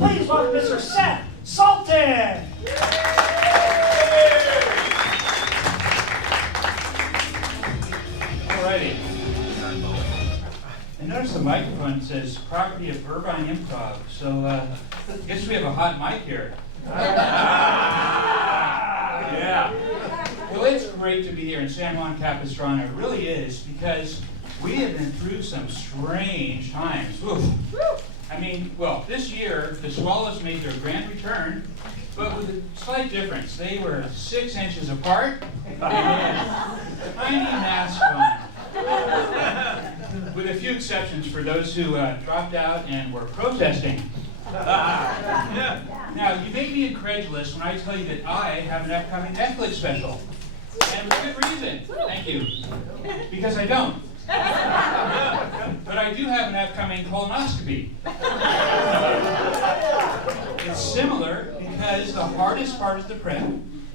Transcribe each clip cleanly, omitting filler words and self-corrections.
Please welcome Mr. Seth Sultan. Alrighty. I noticed the microphone says property of Irvine Improv, so I guess we have a hot mic here. Yeah. Well, it's great to be here in San Juan Capistrano. It really is, because we have been through some strange times. Oof. I mean, well, this year the swallows made their grand return, but with a slight difference. They were 6 inches apart and tiny masks on. With a few exceptions for those who dropped out and were protesting. Now, you may be incredulous when I tell you that I have an upcoming Netflix special. And with good reason. Thank you. Because I don't. But I do have an upcoming colonoscopy. It's similar because the hardest part is the prep.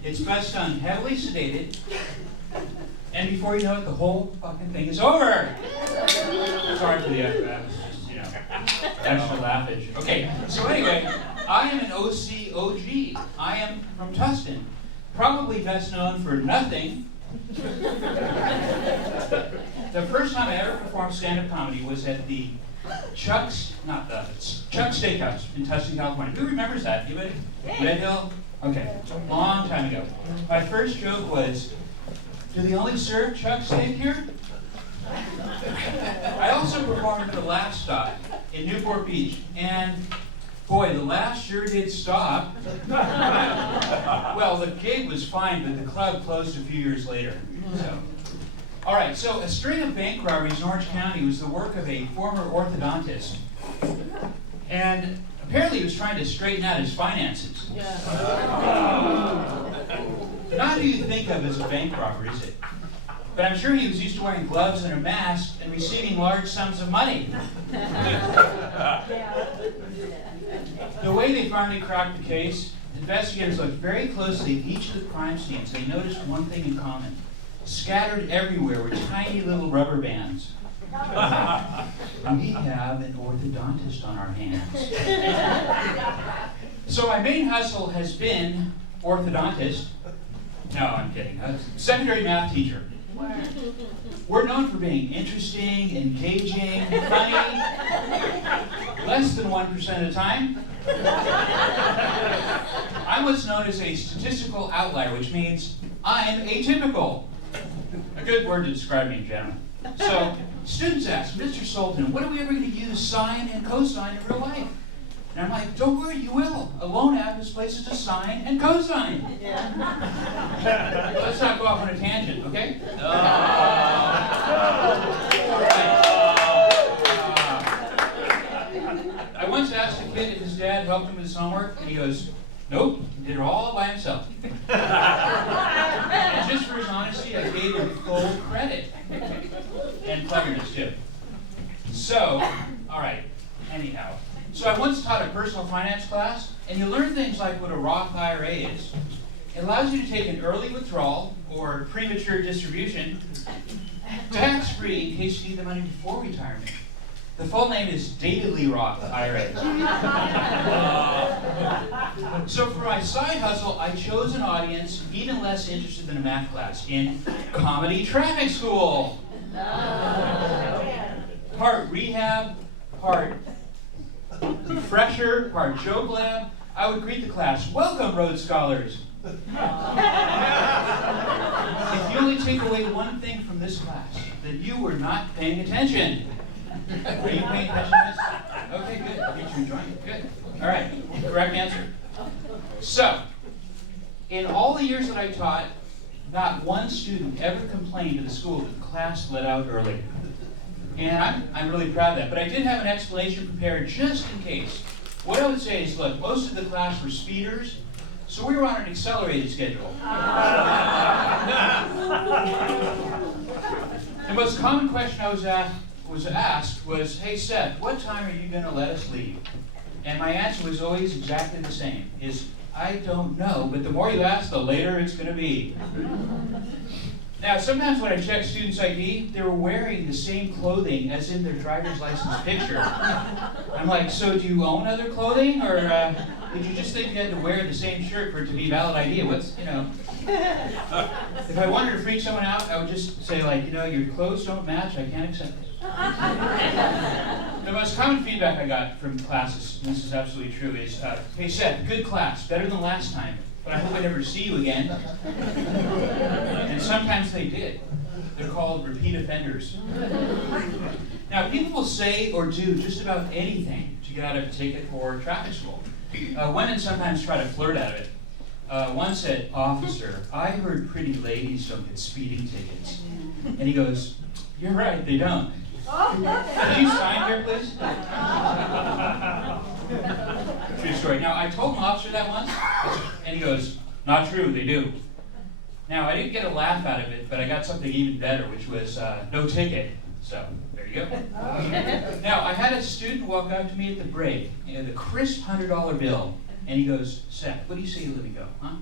It's best done heavily sedated. And before you know it, the whole fucking thing is over. Sorry for the extra, extra laughage. Okay, so anyway, I am an OCOG. I am from Tustin. Probably best known for nothing. The first time I ever performed stand-up comedy was at the Chuck's Steakhouse in Tustin, California. Who remembers that? Anybody? Red Hill? Okay, long time ago. My first joke was, do they only serve chuck steak here? I also performed at the Laugh Stop in Newport Beach, and boy, the laugh sure did stop. Well, the gig was fine, but the club closed a few years later. All right, so a string of bank robberies in Orange County was the work of a former orthodontist, and apparently he was trying to straighten out his finances. Not who you think of as a bank robber, is it? But I'm sure he was used to wearing gloves and a mask and receiving large sums of money. The way they finally cracked the case, investigators looked very closely at each of the crime scenes. They noticed one thing in common. Scattered everywhere were tiny little rubber bands. We have an orthodontist on our hands. So my main hustle has been orthodontist. No, I'm kidding. Secondary math teacher. We're known for being interesting, engaging, funny, less than 1% of the time. I'm what's known as a statistical outlier, which means I'm atypical. A good word to describe me in general. So, students ask, Mr. Sultan, when are we ever going to use sine and cosine in real life? And I'm like, don't worry, you will. A lone app is places to sine and cosine. Let's not go off on a tangent, okay? I once asked a kid if his dad helped him with his homework, and he goes, nope, he did it all by himself. And just for his honesty, I gave him full credit. And cleverness, too. So, all right, anyhow. So I once taught a personal finance class, and you learn things like what a Roth IRA is. It allows you to take an early withdrawal or premature distribution, tax-free in case you need the money before retirement. The full name is Datedly Roth IRA. So for my side hustle, I chose an audience even less interested than a math class in comedy traffic school. Part rehab, part refresher, part joke lab. I would greet the class, welcome Rhodes Scholars. If you only take away one thing from this class, that you were not paying attention. Are you paying attention to this? Okay, good. I think you're enjoying it. Good. All right, correct answer. So, in all the years that I taught, not one student ever complained to the school that the class let out early. And I'm really proud of that. But I did have an explanation prepared just in case. What I would say is, look, most of the class were speeders, so we were on an accelerated schedule. The most common question I was asked was, hey Seth, what time are you going to let us leave? And my answer was always exactly the same, is I don't know, but the more you ask, the later it's going to be. Now, sometimes when I check students' ID, they were wearing the same clothing as in their driver's license picture. I'm like, so do you own other clothing, or did you just think you had to wear the same shirt for it to be valid ID? What's, you know? If I wanted to freak someone out, I would just say, like, you know, your clothes don't match, I can't accept it. The most common feedback I got from classes, and this is absolutely true, is, hey Seth, good class, better than last time, but I hope I never see you again. And sometimes they did. They're called repeat offenders. Now, people will say or do just about anything to get out of a ticket for traffic school. Women sometimes try to flirt out of it. One said, "Officer, I heard pretty ladies don't get speeding tickets." And he goes, "You're right, they don't. Can you sign here, please?" True story. Now, I told an officer that once, and he goes, "Not true, they do." Now, I didn't get a laugh out of it, but I got something even better, which was no ticket. So, there you go. Now, I had a student walk up to me at the break, the crisp $100 bill, and he goes, "Seth, what do you say you let me go, huh?"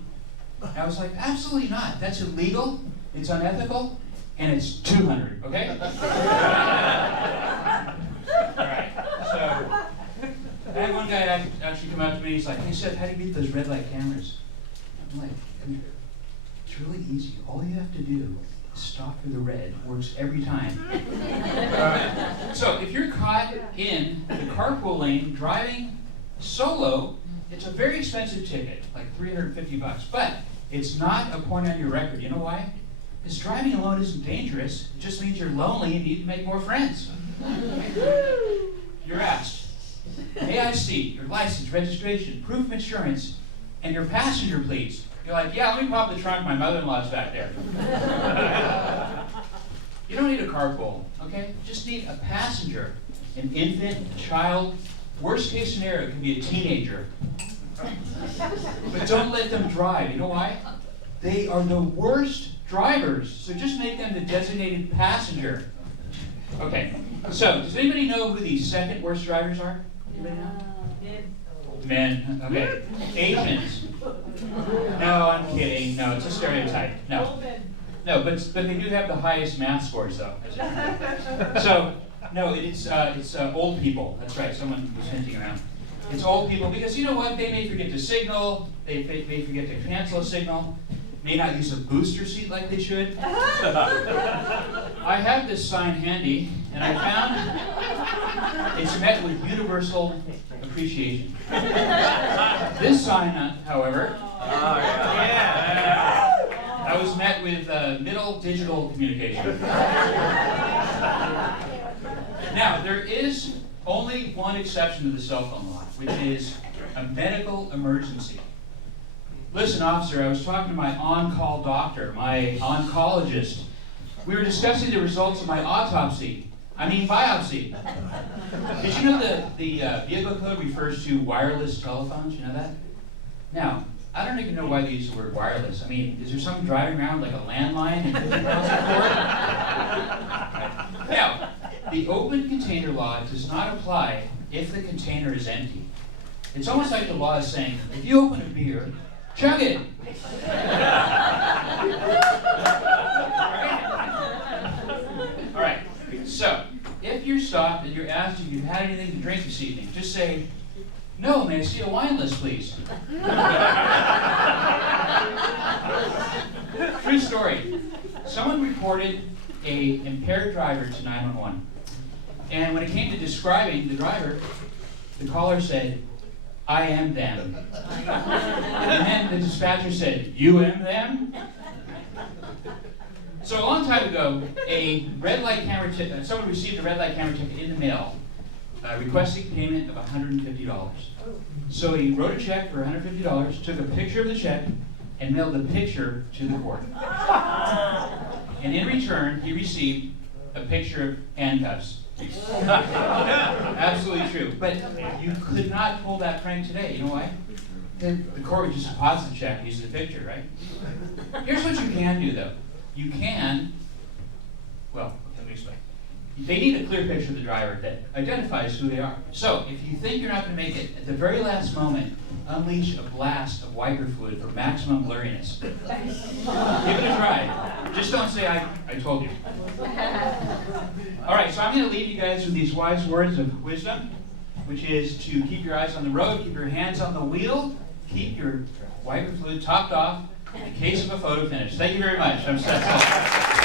And I was like, "Absolutely not. That's illegal, it's unethical, and it's $200, okay?" All right, so I had one guy actually come up to me, he's like, "Hey Seth, how do you beat those red light cameras?" I'm like, "Come here. It's really easy. All you have to do is stop for the red. It works every time." So if you're caught in the carpool lane driving solo, it's a very expensive ticket, like $350, but it's not a point on your record. You know why? Because driving alone isn't dangerous. It just means you're lonely and need to make more friends. You're asked, "May I see your license, registration, proof of insurance, and your passenger, please?" You're like, "Yeah, let me pop the trunk. My mother-in-law's back there." You don't need a carpool, okay? You just need a passenger, an infant, a child. Worst case scenario, it can be a teenager. But don't let them drive. You know why? They are the worst drivers. So just make them the designated passenger. Okay. So does anybody know who the second worst drivers are? Anybody know? Men. Okay. Asians. No, I'm kidding. No, it's a stereotype. No. No, but they do have the highest math scores, though. So, no, it's old people. That's right. Someone was hinting around. It's old people because you know what? They may forget to signal. They may forget to cancel a signal. May not use a booster seat like they should. I have this sign handy, and I found it's met with universal appreciation. This sign, however, I was met with middle digital communication. Now, there is only one exception to the cell phone law, which is a medical emergency. Listen, officer, I was talking to my on-call doctor, my oncologist. We were discussing the results of my biopsy. Did you know that the vehicle code refers to wireless telephones? You know that? Now, I don't even know why they use the word wireless. I mean, is there someone driving around like a landline and 50 miles an hour? Now, the open container law does not apply if the container is empty. It's almost like the law is saying, if you open a beer, chug it. All right. So, if you're stopped and you're asked if you've had anything to drink this evening, just say, "No, may I see a wine list, please?" True story. Someone reported an impaired driver to 911. And when it came to describing the driver, the caller said, "I am them." And then the dispatcher said, "You am them?" So a long time ago, a red light camera ticket, someone received a red light camera ticket in the mail, requesting payment of $150. So he wrote a check for $150, took a picture of the check, and mailed the picture to the court. And in return, he received a picture of handcuffs. Absolutely true. But you could not pull that prank today. You know why? The court would just deposit the check, use the picture, right? Here's what you can do, though. You can, well, let me explain. they need a clear picture of the driver that identifies who they are. So if you think you're not going to make it, at the very last moment, unleash a blast of wiper fluid for maximum blurriness. Give it a try. Just don't say, I told you. All right, so I'm going to leave you guys with these wise words of wisdom, which is to keep your eyes on the road, keep your hands on the wheel, keep your wiper fluid topped off in case of a photo finish. Thank you very much. I'm Seth Sultan.